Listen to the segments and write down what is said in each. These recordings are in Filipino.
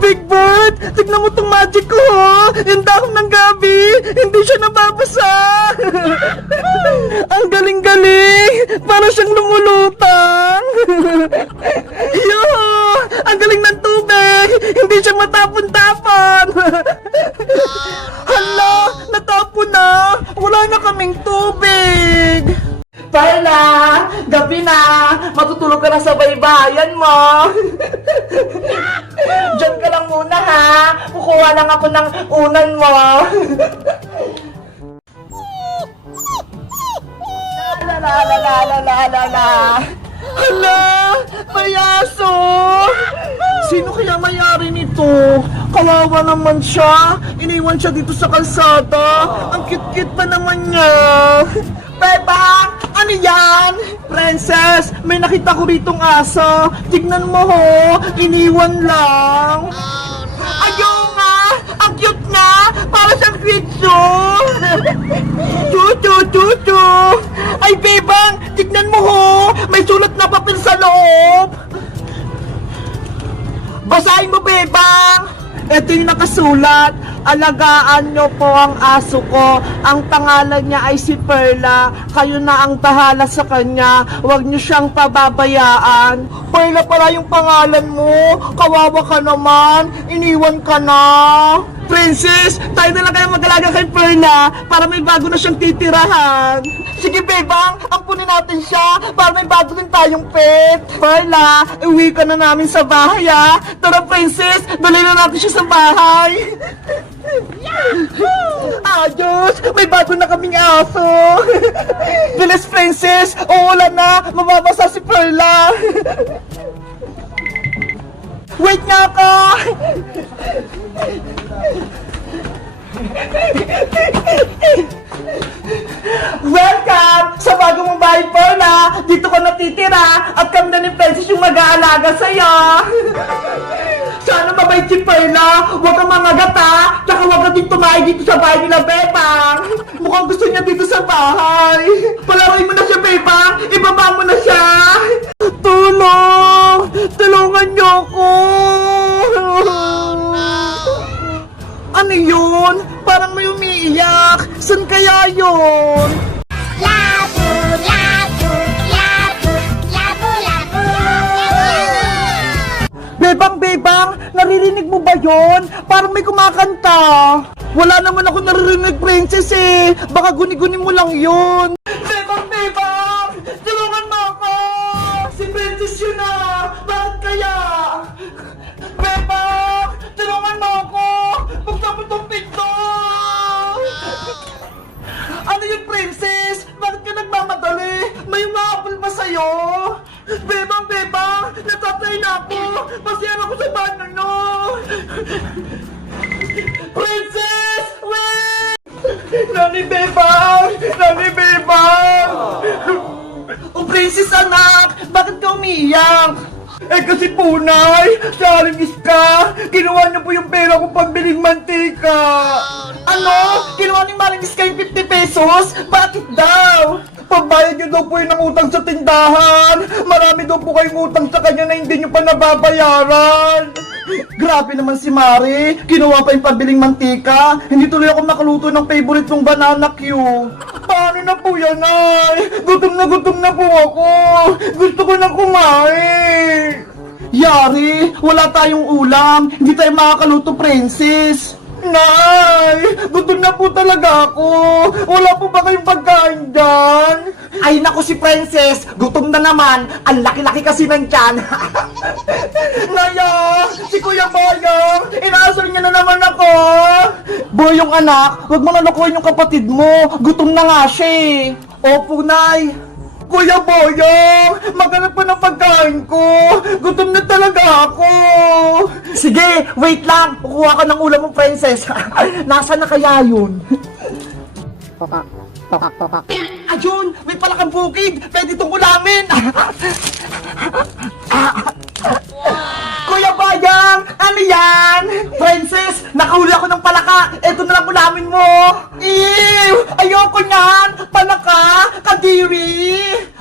Big Bird, tignan mo tong magic ko, ho. Yung dahon ng gabi, hindi siya nababasa. Ang galing-galing, para siyang lumulutang. Yo, ang galing ng tubig, hindi siya matapon-tapon. Hala, natapon na, wala na kaming tubig. Parla, gabi na, matutulog ka na sa baybayan mo. Diyan ka lang muna ha, kukuha lang ako ng unan mo. La la la la la la la la. Hala, payaso. Sino kaya mayari nito? Kawawa naman siya, iniwan siya dito sa kalsada. Ang cute-cute pa naman niya. Bebang! Ano yan? Princess, may nakita ko ritong aso. Tignan mo ho, iniwan lang. Ayaw nga! Ang cute nga! Para siyang Shih Tutu! Ay, Bebang! Tignan mo ho! May sulat na papel sa loob! Basahin mo, Bebang! Ito yung nakasulat, alagaan nyo po ang aso ko. Ang pangalan niya ay si Perla. Kayo na ang bahala sa kanya. Huwag nyo siyang pababayaan. Perla pala yung pangalan mo. Kawawa ka naman. Iniwan ka na. Princess, tayo na lang kaya mag-alaga kay Perla para may bago na siyang titirahan. Sige, Bebang, ampunin natin siya para may bago din tayong pet. Perla, uwi ka na namin sa bahay, ha? Tara, Princess, dali na natin siya sa bahay. Ayos, may bago na kaming aso. Bilis, Princess, uulan na, mababasa si Perla. Wait nga ka! Welcome sa bago mong bahay, Perla! Dito ka natitira at kami na ni Princess yung mag-aalaga sa'yo! Sana mabait si Perla! Huwag kang mangagat, ha! Tsaka huwag ka din tumahay dito sa bahay nila, Bebang! Mukhang gusto niya dito sa bahay! Palaroin mo na siya, Bebang! Ibaba mo na siya! Tulong! Tulungan niyo ako! Ano yun? Parang may umiiyak. San kaya yun? Labu, labu, labu, labu, labu. Bebang, naririnig mo ba yun? Parang may kumakanta. Wala naman ako naririnig, Princess eh. Baka guni-guni mo lang yun. Bebang, tulungan mo ako. Si Princess yun ah. Bakit kaya? Bebang, tulungan mo ako. Buksan mo tong pinto. Ano yun, Princess? Bakit ka nagmamadali? May umahapol pa sa'yo? Bebang, natatay na ako! Pasiyan ako sa banyo! Princess! Wait! Nani, Bebang! Oh, Princess, anak! Bakit ka umiiyak? Eh kasi punay, sa Aling Iska, kinuha niya po yung pera kong pambiling mantika. Ano? Kinuha ni Maring Iska yung 50 pesos? Bakit daw? Pagbayad niyo daw po yun ng utang sa tindahan. Marami daw po kayong utang sa kanya na hindi niyo pa nababayaran. Grabe naman si Mari, kinuha pa yung pambiling mantika. Hindi tuloy ako makaluto ng favorite kong banana Q. Paano na po yan, ay? Gutom na po ako. Gusto ko na kumain. Yari, wala tayong ulam. Hindi tayo makakaluto, Princess. Nay, gutom na po talaga ako. Wala po ba kayong pagkain dyan? Ay naku si Princess, gutom na naman. Ang laki-laki kasi ng tiyan. Naya, si Kuya Boyong, inaasar niya na naman ako. Boyong anak, huwag mo nalukuhin yung kapatid mo. Gutom na nga siya eh. Opo, Nay. Kuya Boyong, maghanap pa ng pagkain ko. Gutom na talaga ako. Sige, wait lang. Kukuha ka ng ulam mo, Princess. Nasaan na kaya yun? Pokok. Ayun, may palakang bukid. Pwede itong ulamin. Kuya Boyong, ano yan? Princess, nakahuli ako ng palaka. Ito na lang ulamin mo. Ew, ayoko niyan. Palaka, kadiri.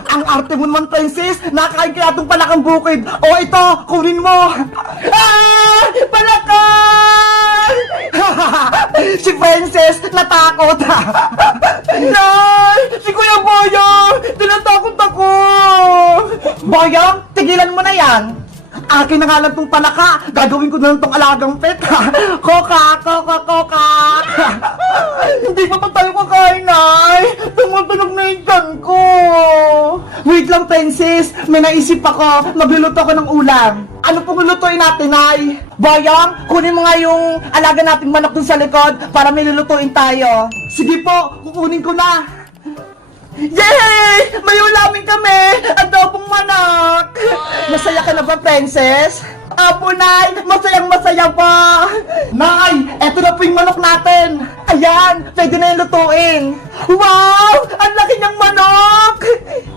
Ang arte mo naman, Princess. Nakakain kaya itong palakang bukid. O ito, kunin mo. Ah! Palaka! Princess, natakot. Nay! Si Kuya Boyong! Tinatakot ako! Boyong, tigilan mo na yan. Akin na nga lang tong palaka. Gagawin ko na lang tong alagang pet. Koka! Hindi pa ba tayo kakain, Nay? Tumutunog na yung tiyan ko. Wait lang, Princess. May naisip ako. Magluluto ako ng ulam. Ano pong lulutuin natin, Nay? Boyong, kunin mo nga yung alaga nating manok dun sa likod para may lulutuin tayo. Sige po, kukunin ko na. Yay! May ulamin kami! Adobong manok! Masaya ka na ba, Princess? Apo, Nay! Masayang-masaya pa! Nay! Eto na po yung manok natin! Ayan! Pwede na yung lutuin! Wow! Ang laki niyang manok!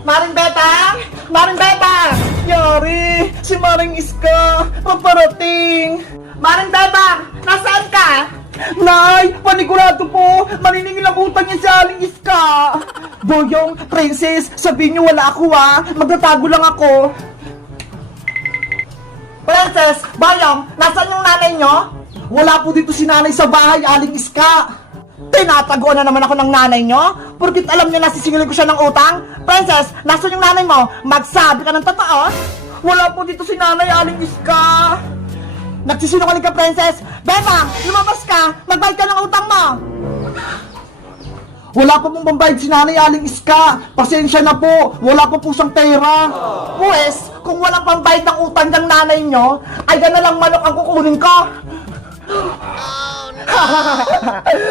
Maring Beta! Maring Beta! Yari! Si Maring Iska! Paparating! Maring Beta! Nasaan ka? Nay! Panigurado po! Maniningil ang utang niya si Aling Iska! Boyong, Princess, sabihin niyo wala ako ha! Magtatago lang ako! Princess! Boyong, nasaan yung nanay niyo? Wala po dito si nanay sa bahay, Aling Iska! Tinataguan na naman ako ng nanay niyo? Porkit alam niyo nasisingilin ko siya ng utang? Princess, nasaan yung nanay mo? Magsabi ka ng totoo? Wala po dito si nanay, Aling Iska! Nagsisinungaling ka, Princess! Beba! Lumabas ka! Magbayad ka ng utang mo! Wala pa pong pambayad si Nanay Aling Iska! Pasensya na po! Wala pa po siyang pera! Pues, kung walang pambayad ng utang ng nanay nyo, ay gana lang manok ang kukunin ko!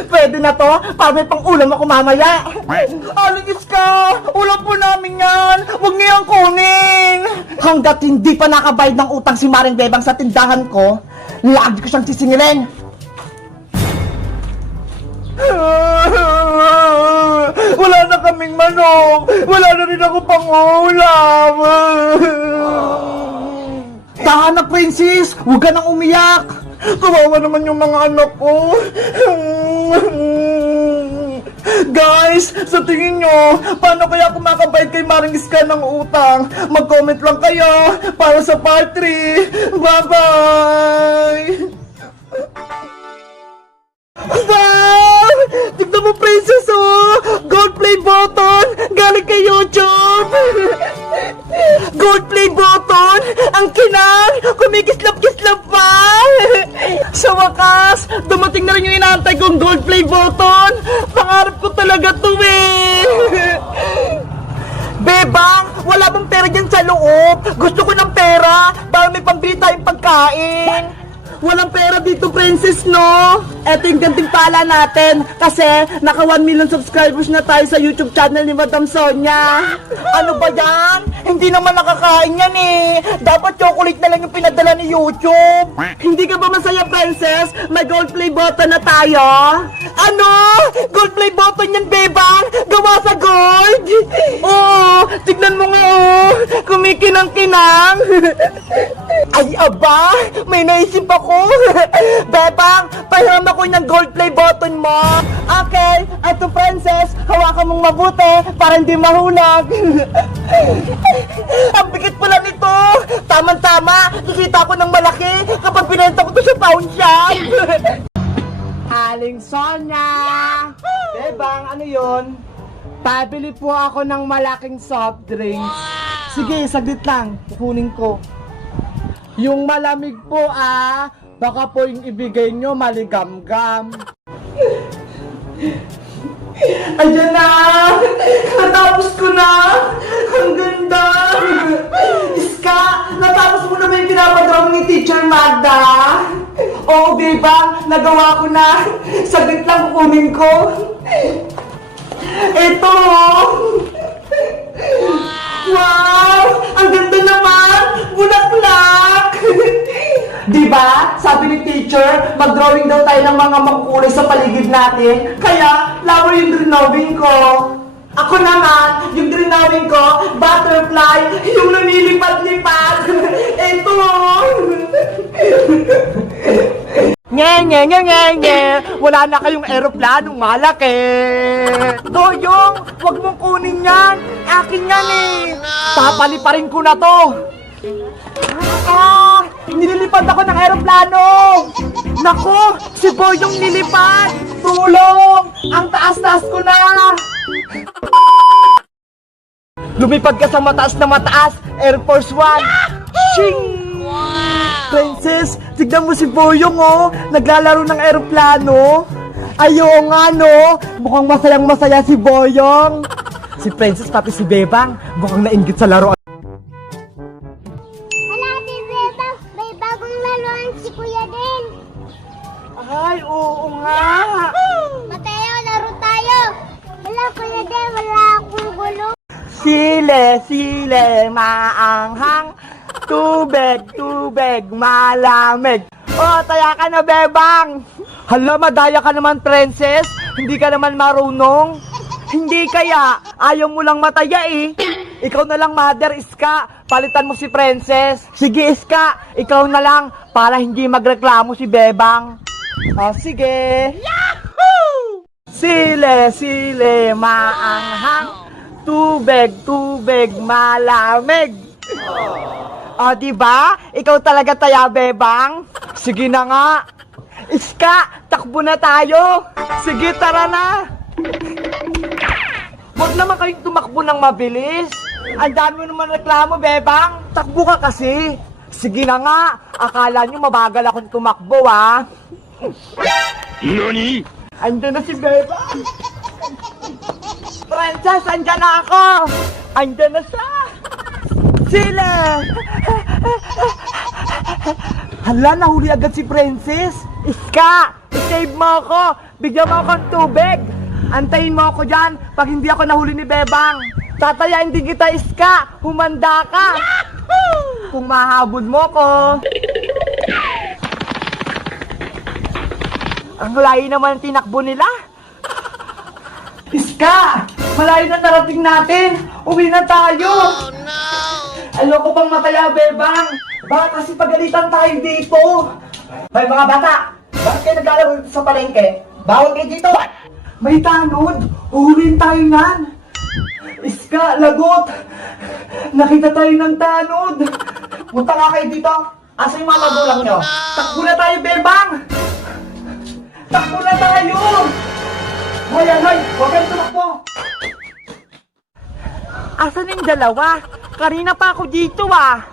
Pwede na to! Para may pang ulam ako mamaya! Aling Iska! Ulam po namin yan! Huwag niyo yung kunin! Hanggat hindi pa nakabayad ng utang si Maring Bebang sa tindahan ko, lagi ko siyang sisingilin! Wala na kaming manok! Wala na rin ako pang ulam! Tahan na, Princess! Huwag ka nang umiyak! Kawawa naman yung mga anak ko! Guys, sa tingin nyo, paano kaya ako makabayad kay Maring Iska ng utang? Mag-comment lang kayo para sa part 3! Bye-bye! Wow! Tignan mo, Princess, oh! Gold play button! Galing kay YouTube! Gold play button! Ang kinang! Kumikislap-kislap pa! Sa wakas, dumating na rin yung inaantay kong gold play button! Pangarap ko talaga to eh! Bebang, wala bang pera dyan sa loob? Gusto ko ng pera para may pambili tayong pagkain! Walang pera dito, Princess, no? Eto yung gantimpala natin kasi naka 1 million subscribers na tayo sa YouTube channel ni Madam Sonia. Ano ba yan? Hindi naman nakakain yan eh. Dapat chocolate na lang yung pinadala ni YouTube. Hindi ka ba masaya, Princess? May gold play button na tayo. Ano? Gold play button yan, Bebang? Gawa sa gold? Oo, tignan mo nga oh. Kumikinang-kinang. Ay, aba, may naisip ako. Bebang, pahiram ako ng gold play button mo. Okay, eto, Princess, hawakan mong mabuti para hindi mahulog. Ang bigat pala nito. Tama-tama, kikita ko ng malaki kapag pinenta ko to sa pawn shop. Aling Sonia! Bebang, ano yun? Pabili po ako ng malaking soft drinks. Sige, saglit lang. Kukunin ko. Yung malamig po baka po yung ibigay nyo maligam-gam. Ayan na! Natapos ko na! Ang ganda! Iska, natapos mo naman yung pinapadrawang ni Teacher Magda! Oo, diba? Nagawa ko na! Saglit lang kukunin ko! Ito! Wow! Ang ganda naman! Bulaklak! Diba? Sabi ni teacher, mag-drawing daw tayo ng mga makukulay sa paligid natin. Kaya, laro yung drawing ko. Ako naman, yung drawing ko, butterfly, yung lumilipad-lipad. Ito! Nge. Wala na kayong eroplanong malaki. Doyong, wag mong kunin yan. Akin yan eh. Papaliparin ko na to. Nililipad ako ng eroplano. Nako, si Boyong nilipad! Tulong! Ang taas-taas ko na! Lumipad ka sa mataas na mataas, Air Force One! Shing! Princess, tignan mo si Boyong oh, naglalaro ng eroplano. Ayo nga no, mukhang masayang masaya si Boyong. Si Princess pati si Bebang, mukhang nainggit sa laro. Hala, Ate Bebang, may bagong laruan si Kuya din. Ay, oo nga. Mateo, laro tayo. Wala, Kuya din, wala akong gulo. Sile, sile, maanghang. Tubig, tubig, malamig. Oh, taya ka na, Bebang. Hala, madaya ka naman, Princess. Hindi ka naman marunong. Hindi kaya, ayaw mo lang mataya eh. Ikaw na lang, Mother Iska. Palitan mo si Princess. Sige, Iska, ikaw na lang para hindi magreklamo si Bebang. Oh, sige. Yahoo! Sile, sile, maanghang. Tubig, tubig, malamig. O, diba? Ikaw talaga taya, Bebang. Sige na nga. Iska, takbo na tayo. Sige, tara na. Huwag naman kayong tumakbo ng mabilis. Ang dami mo naman reklamo, Bebang. Takbo ka kasi. Sige na nga. Akala nyo mabagal akong tumakbo, ha? NANI?! Andyan na si Bebang. Princess, andyan na ako. Andyan na siya. Sila. Hala, nahuli agad si Princess. Iska, i-save mo ako. Bigyan mo akong tubig. Antayin mo ako dyan pag hindi ako nahuli ni Bebang. Tatayain din kita, Iska. Humanda ka. Kung mahabol mo ko. Ang layo naman ang tinakbo nila. Iska! Malayo na narating natin! Uwi na tayo! Oh, no! Ayoko pang mataya, Bebang! Baka kasi pagalitan tayo dito! May mga bata! Bakit kayo naglalaro dito sa palengke? Bawal kayo dito! May tanod! Uhulihin tayo nan! Iska, lagot! Nakita tayo ng tanod! Punta nga kayo dito! Asa yung mga magulang nyo? Takbo na tayo, Bebang! Takbo na tayo! Hoy, hoy! Huwag kayong tumakbo! Asan yung dalawa? Kanina pa ako dito ah!